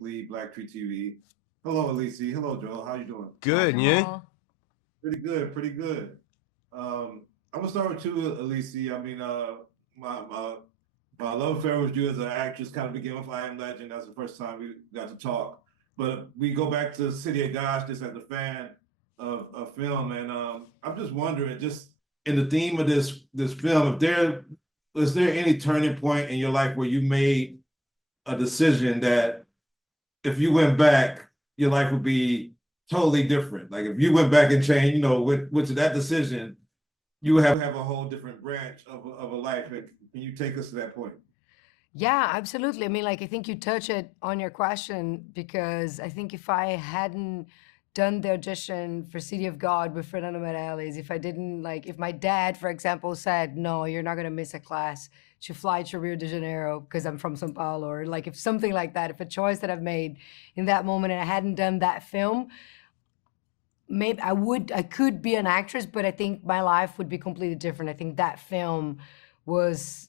Lee, BLACKTREE TV. Hello, Elise. Hello, Joel. How you doing? Good, and you? Pretty good, pretty good. I'm gonna start with you, Elise. I mean, my my my love affair with you as an actress kind of began with I Am Legend. That's the first time we got to talk. But we go back to City of Gods just as a fan of film, and I'm just wondering, just in the theme of this film, if there was there any turning point in your life where you made a decision that if you went back, your life would be totally different. Like if you went back and changed, with that decision, you would have a whole different branch of a life. And can you take us to that point? Yeah, absolutely. I mean, like, I think you touch it on your question because I think if I hadn't done the audition for City of God with Fernando Meirelles, if I didn't, like, if my dad, for example, said, no, you're not going to miss a class to fly to Rio de Janeiro because I'm from Sao Paulo, or like if something like that, if a choice that I've made in that moment and I hadn't done that film, maybe I could be an actress, but I think my life would be completely different. I think that film was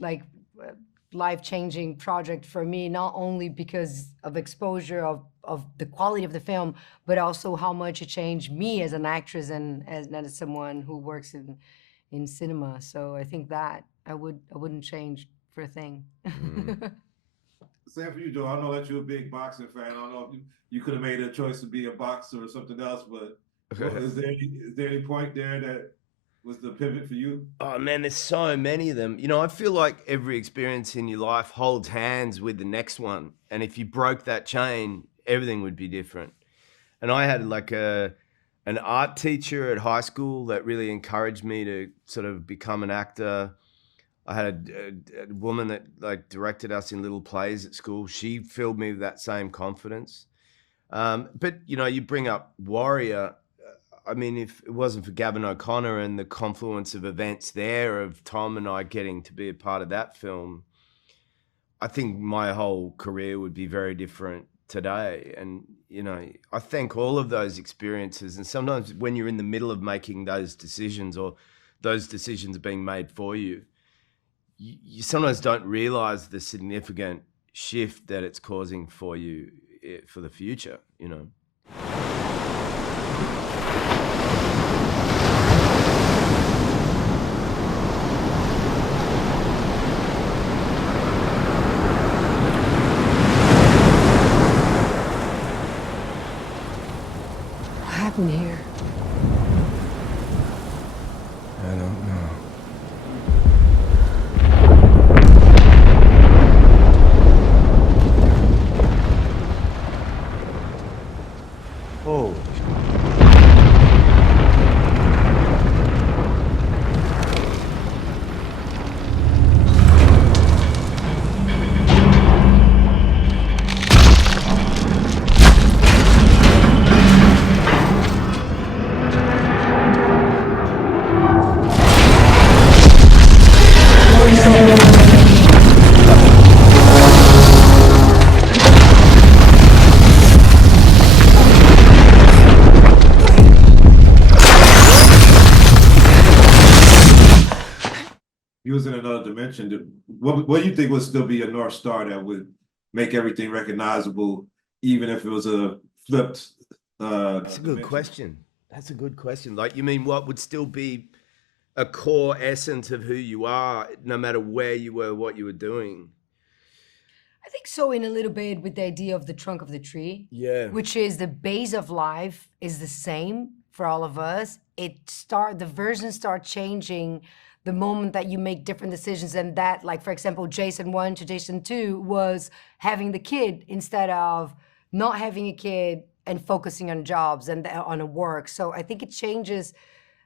like a life-changing project for me, not only because of exposure of the quality of the film, but also how much it changed me as an actress and as someone who works in cinema. So I think that I wouldn't change for a thing. Same for you, Joe. I know that you're a big boxing fan. I don't know if you could have made a choice to be a boxer or something else, but is there any point there that was the pivot for you? Oh man, there's so many of them. You know, I feel like every experience in your life holds hands with the next one. And if you broke that chain, everything would be different. And I had like an art teacher at high school that really encouraged me to sort of become an actor. I had a woman that like directed us in little plays at school. She filled me with that same confidence. But you know, you bring up Warrior. I mean, if it wasn't for Gavin O'Connor and the confluence of events there of Tom and I getting to be a part of that film, I think my whole career would be very different today. And, you know, I thank all of those experiences. And sometimes when you're in the middle of making those decisions or those decisions being made for you, you sometimes don't realize the significant shift that it's causing for you for the future, you know. What happened here? I don't know. Oh. You was in another dimension. What do you think would still be a North Star that would make everything recognizable, even if it was a flipped That's a good dimension? question. That's a good question. Like, you mean what would still be a core essence of who you are, no matter where you were, what you were doing? I think so, in a little bit, with the idea of the trunk of the tree. Yeah. Which is the base of life is the same for all of us. The versions start changing the moment that you make different decisions, and that, like, for example, Jason 1 to Jason 2 was having the kid instead of not having a kid and focusing on jobs and on a work. So I think it changes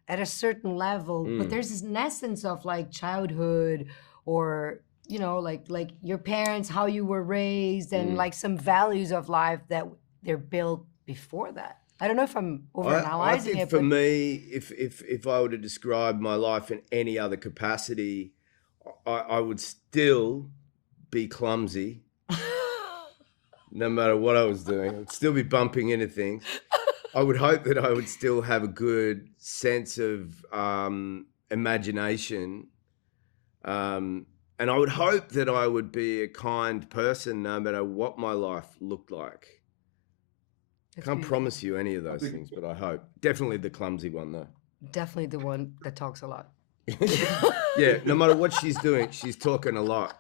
at a certain level, but there's this essence of like childhood, or you know, like your parents, how you were raised, and like some values of life that they're built before that. I don't know if I'm I overanalyzing think it, for but me, if I were to describe my life in any other capacity, I would still be clumsy, no matter what I was doing. I'd still be bumping into things. I would hope that I would still have a good sense of imagination, And I would hope that I would be a kind person no matter what my life looked like. That's Can't beautiful. promise you any of those things, but I hope. Definitely the clumsy one, though. Definitely the one that talks a lot. Yeah, no matter what she's doing, she's talking a lot.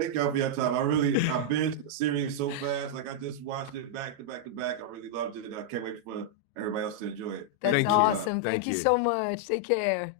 Thank y'all for your time. I binged the series so fast. Like I just watched it back to back to back. I really loved it. I can't wait for everybody else to enjoy it. That's Thank you. awesome. Thank Thank you you. so much. Take care.